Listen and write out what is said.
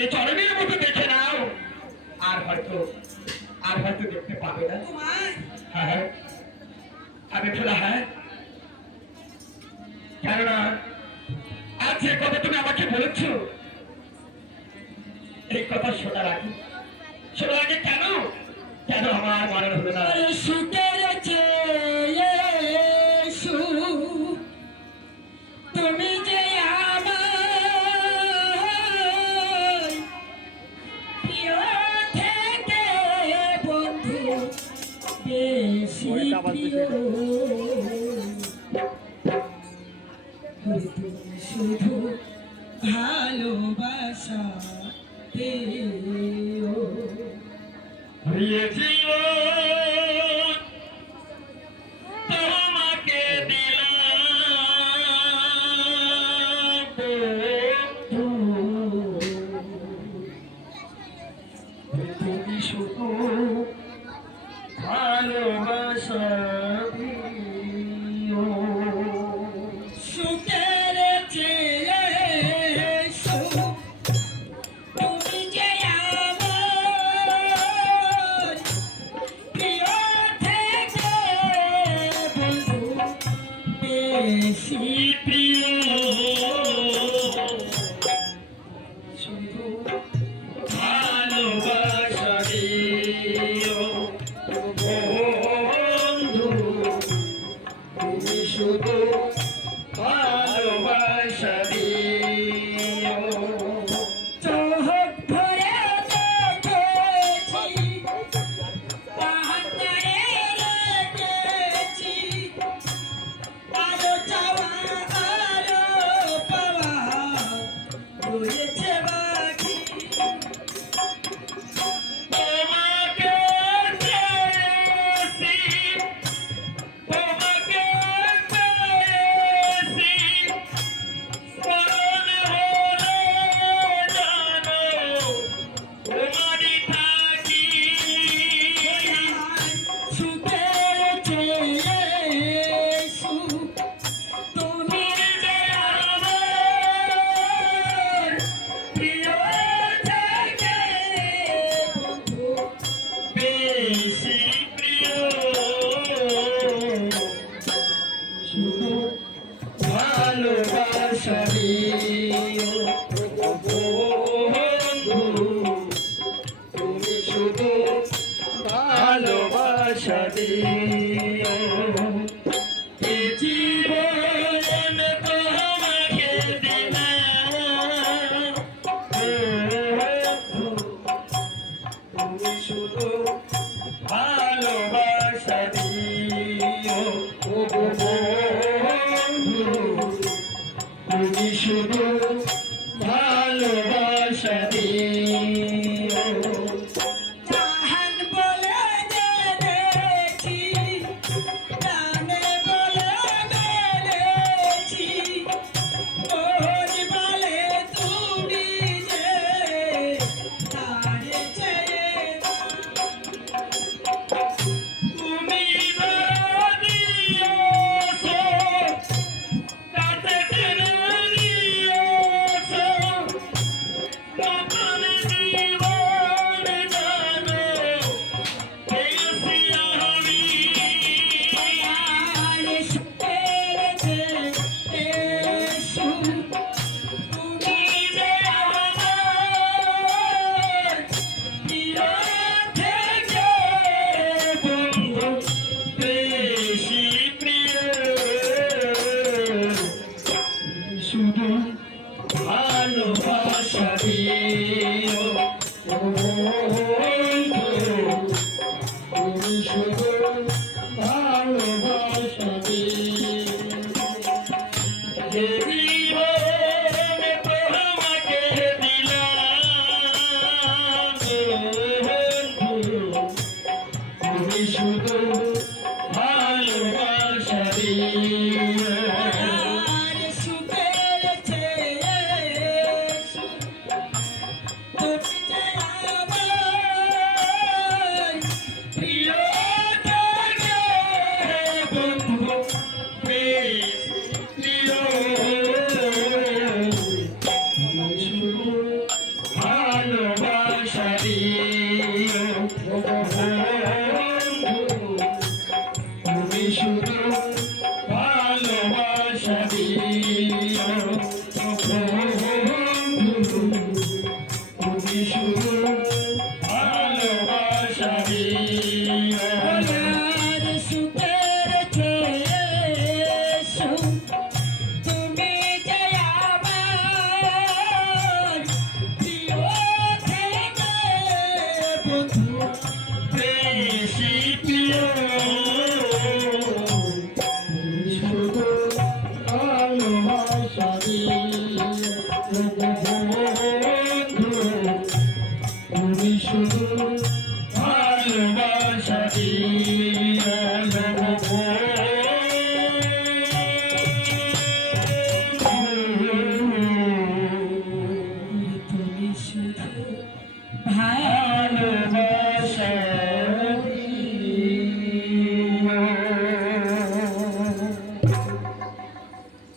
এ জনমের মতো দেখে নাও, আর হয়তো দেখতে পাবে না তোমায়। হ্যাঁ হ্যাঁ, আমি ফেলা। হ্যাঁ, কেননা আজ যে কথা তুমি আমাকে বলেছো, এই কথা শোনার আগে কেন কেন আমার মনে হলো না? সুখের তুমি যে আমার প্রিয় থেকে বন্ধু বেশি প্রিয়, তুমি শুধু ভালোবাসা দিও। তোমাকে দিলাম তুমি শুধু ভালোবাসা দিও। সুখের চেয়ে সুখ তুমি যে আমার প্রিয় থেকে বন্ধু বেশি প্রিয়, শুধু ভালোবাসা দিও বন্ধু, তুমি শুধু ভালোবাসা দিও। চোখ ভরে দেখেছি, পাহাড়ে রেখেছি, আরো চাওয়া আরো পাওয়া রয়েছে বাকি। তোমাকে পেয়েছি, তোমাকে পেয়েছি, মরণ হলে জানো তোমারই থাকি। সুখের চেয়ে সুখ তুমি যে আমার প্রিয় থেকে বন্ধু বেশি প্রিয়, শুধু ভালোবাসা দিও বন্ধু, তুমি শুধু ভালোবাসা দিও। এ জীবন তোমাকে দিলাম বন্ধু, তুমি শুধু ভালোবাসা দিও বন্ধু, তুমি শুধু ভালোবাসা দিও। জাহান বলে জেনেছি, প্রাণে বলে মেরেছি, মন বলে তুমি যে তারে চেয়ে তুমি দিয়েছো, তাতে টেনে নিয়েছো, নতুন জীবন জানো পেয়েছি আমি। সুখের চেয়ে সুখ তুমি যে আমার প্রিয় থেকে বন্ধু বেশি প্রিয়, শুধু ভালোবাসা দিও বন্ধু, তুমি শুধু ভালোবাসা দিও। যে জীবন তোমাকে দিলাম বন্ধু, তুমি শুধু ভালোবাসা দিও। সুখের চেয়ে সুখ তুমি যে আমার বন্ধু তুমি শুধু ভালোবাসা দিও তুমি শুধু ভালোবাসা